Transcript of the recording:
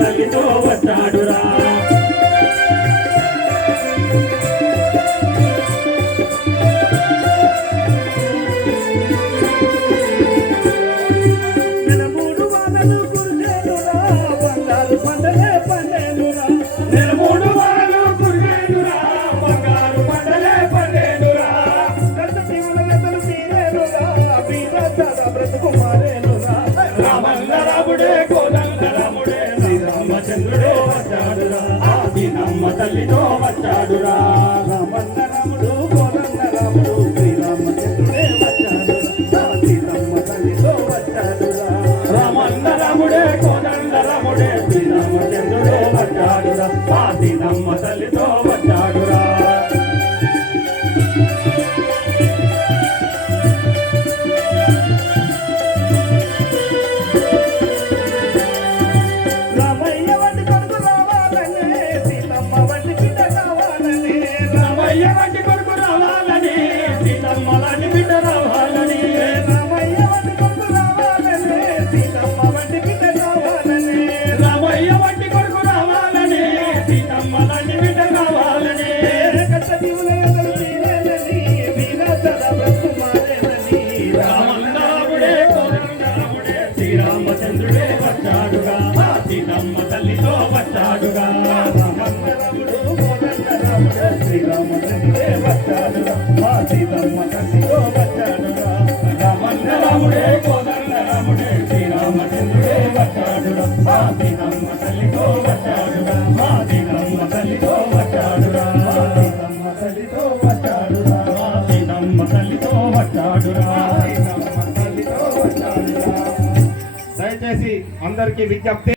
తల్లితో వచ్చాడురా రామన్న రాముడు కోదండ రాముడు శ్రీరామచంద్రుడే వచ్చాడురా సీతమ్మ తల్లితో వచ్చాడురా రామన్న రాముడే కోదండ రాముడే శ్రీరామచంద్రుడే వచ్చాడురా సీతమ్మ తల్లితో వచ్చాడురా శ్రీరామచంద్రుడే వచ్చాడుగా సీతమ్మ తల్లితో వచ్చాడుగా రామచంద్రుడు కోదండ రాముడు శ్రీరామచంద్రుడే వచ్చాడుగా సీతమ్మ తల్లితో వచ్చాడుగా రామన్న రాముడే కోదండ రాముడే శ్రీరామచంద్రుడే వచ్చాడుగా సీతమ్మ తల్లితో వచ్చాడుగా సీతమ్మ తల్లితో వచ్చాడుగా సీతమ్మ తల్లితో వచ్చాడుగా సీతమ్మ తల్లితో వచ్చాడుగా దయచేసి అందరికీ విజ్ఞప్తి.